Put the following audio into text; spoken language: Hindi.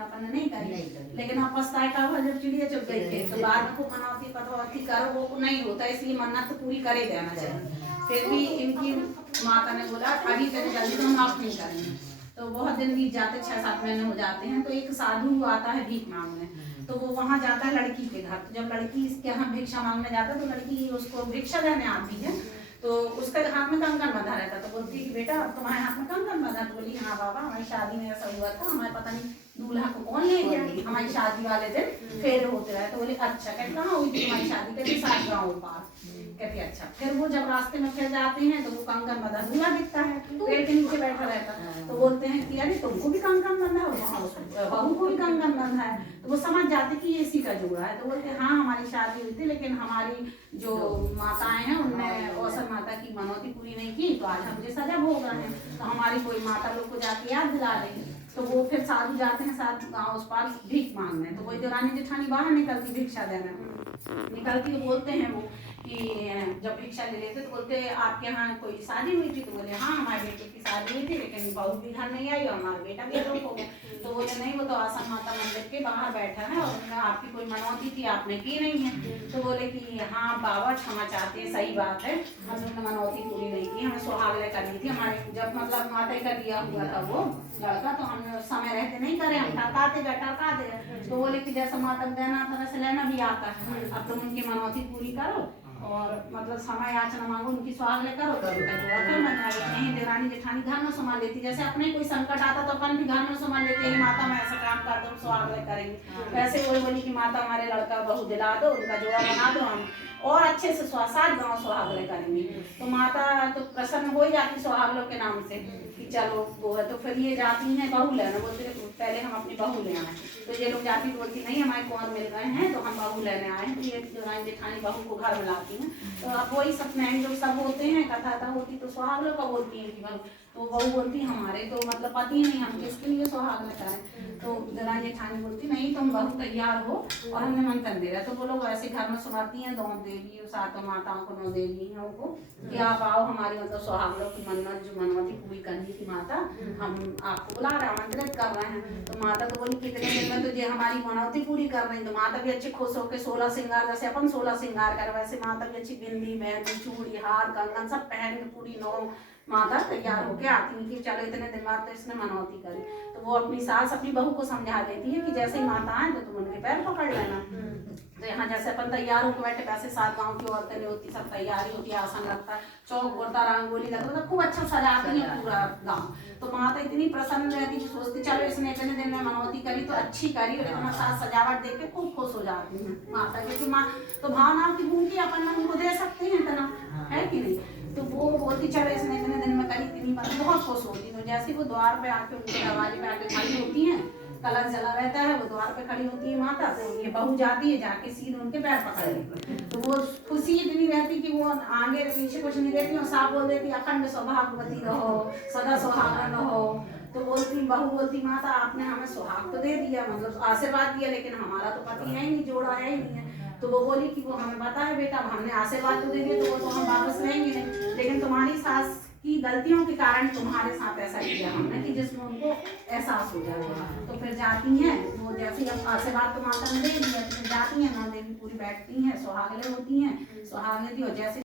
अपन ने नहीं करी। लेकिन अब पछताए का हुआ जब चिड़िया चुग गई थे तो बाद में खूब मनौती पतौती करो वो नहीं होता, इसलिए मन्नत तो पूरी करे देना चाहिए। फिर भी इनकी माता ने बोला अभी तक जल्दी तो हम माफ नहीं करेंगे। तो बहुत दिन बीत जाते 6-7 महीने हो जाते हैं। तो एक साधु आता है भीख मांगने, तो वो वहाँ जाता है लड़की के घर। तो जब लड़की इसके यहाँ भिक्षा मांगने जाता है तो लड़की उसको भिक्षा देने आती है, तो उसके हाथ में कंगन बंधा रहता। तो बोलती है कि बेटा अब तुम्हारे हाथ में कंगन बंधा। तो बोली हाँ बाबा हमारी शादी में ऐसा हुआ था, हमारे पता नहीं दूल्हा को कौन ले गया, हमारी शादी वाले दिन फेरे होते रहे। तो बोले अच्छा, कहते कहाँ हुई थी तुम्हारी शादी? कहते 7 गाँव पार। कहते अच्छा। फिर वो जब रास्ते में फिर जाते हैं तो वो कंगन बंधा दूल्हा दिखता है, पेड़ के नीचे बैठा रहता। तो बोलते हैं कि अरे तुमको भी कंगन बंधा है, बहू को भी कंगन बंधा है। तो वो समझ जाते कि ये इसी का जोड़ा है। तो बोलते हाँ हमारी शादी हुई थी, लेकिन हमारी जो माताएं हैं उनने औसत माता की मनौती पूरी नहीं की, तो आज हम मुझे सजा भोग रहे हैं। तो हमारी कोई माता लोग को जाके याद दिला देंगे। तो वो फिर साधु जाते हैं 7 गाँव उस पार भीख मांगने। तो वही देवरानी जेठानी बाहर निकलती भिक्षा देने, निकलती तो बोलते हैं वो कि जब भिक्षा ले लेते तो बोलते आपके यहाँ कोई शादी हुई थी? तो बोले हाँ हमारे बेटे की शादी हुई थी, लेकिन बहू भी घर नहीं आई और हमारा बेटा भी अलोप हो गया। तो बोले नहीं वो तो आसन माता मंदिर के बाहर बैठा है और आपकी कोई मनौती थी आपने की नहीं है। तो बोले कि हाँ बाबा क्षमा चाहते हैं, सही बात है हम लोग ने मनौती पूरी नहीं की, हमें सुहागले करनी थी। हमारे जब मतलब माता का दिया हुआ था वो लड़का, तो हमने उस समय रहते नहीं करे, हम टरकाते गए। तो बोले कि जैसा माता देना था वैसे लेना भी आता है, अब तुम उनकी मनौती पूरी करो और मतलब समय याचना मांगो, उनकी सुहागले करो तो उनका जोड़ा फिर बन जाएगा। यहीं देवरानी जेठानी घर में संभाल लेती, जैसे अपने कोई संकट आता तो अपन भी घर में संभाल लेते हैं, माता मैं ऐसा काम कर दो सुहागले करेंगे। वैसे वो बोली कि माता हमारे लड़का बहू दिला दो, उनका जोड़ा बना दो, हम और अच्छे से 7 गाँव सुहागले करेंगे। तो माता तो प्रसन्न हो ही जाती सुहागलों के नाम से कि चलो वो है। तो फिर ये जाती हैं बहू लेना, बोलते पहले हम अपनी बहू ले आए। तो ये लोग जाती बोलती नहीं हमारे कुंवर मिल गए हैं तो हम बहू लेने आए हैं। तो ये देवरानी जेठानी बहू को घर में लाती हैं। तो अब वही सब नैन जो सब होते हैं कथा होती तो सुहागलों का बोलती है कि बहू, तो बहू बोलती हमारे तो मतलब पति नहीं, हम किसके लिए सुहागले करें। तो देवरानी जेठानी बोलती नहीं तुम बहू तैयार हो और हमने मंथन दे रहा। तो वो लोग वैसे घर में सुनाती हैं 2 देवी 7 माताओं को 9 देवियों को कि आप आओ हमारी मतलब सुहागलों की मन्नत जो मनौती पूरी करनी थी माता, हम आपको बुला रहे हैं, आमंत्रित कर रहे हैं। तो माता तो बोली कितने दिन में तो ये हमारी मनौती पूरी कर रही। तो माता भी अच्छी खुश होकर 16 श्रृंगार, जैसे अपन 16 श्रृंगार कर वैसे माता भी अच्छी बिंदी मेहंदी चूड़ी हार कंगन सब पहन के पूरी 9 माता तैयार होके आती है कि चलो इतने दिन बाद तो इसने मनौती करी। तो वो अपनी सास अपनी बहू को समझा देती है कि जैसे ही माता आए तो तुम उनके पैर पकड़ लेना। तो यहाँ जैसे अपन तैयार होकर बैठे वैसे 7 गाँव की औरतें नहीं होती, सब तैयारी होती है, आसन लगता है, चौक बोलता रंगोली लगता है, खूब अच्छा सजाती है पूरा गाँव। तो माता इतनी प्रसन्न रहती कि सोचती चलो इसने इतने दिन में मनौती करी तो अच्छी करी, लेकिन साज सजावट देख के खूब खुश हो जाती है माता, क्योंकि माँ तो भावनाओं की भूमि अपन उनको दे सकते हैं इतना, है कि नहीं। तो वो बोलती चलो इसने इतने दिन में करी, इतनी बात बहुत खुश होती। तो जैसे वो द्वार पे आके उनके दरवाजे पे आके खड़ी होती हैं, कलश जला रहता है, वो द्वार पे खड़ी होती है माता, तो ये बहू जाती है जाके सीधे उनके पैर पकड़ लेती। तो वो खुशी इतनी रहती कि वो आगे पीछे कुछ नहीं देती और साफ बोल देती अखंड सौभाग्यवती रहो, सदा सुहागन रहो। तो बोलती बहू बोलती माता आपने हमें सुहाग तो दे दिया, मतलब आशीर्वाद दिया, लेकिन हमारा तो पति है ही नहीं, जोड़ा है ही नहीं है। तो वो बोली कि वो हमें पता है बेटा, हमने आशीर्वाद तो दे दिया तो वो तो हम वापस लेंगे नहीं, लेकिन तुम्हारी सास की गलतियों के कारण तुम्हारे साथ ऐसा किया हमने कि जिसमें उनको एहसास हो जाएगा। तो फिर जाती हैं वो, जैसे अब आशीर्वाद तो माता ने दे दिया, तो फिर जाती हैं 9 देवी पूरी बैठती हैं, सुहागले होती हैं, सुहागले दी और जैसे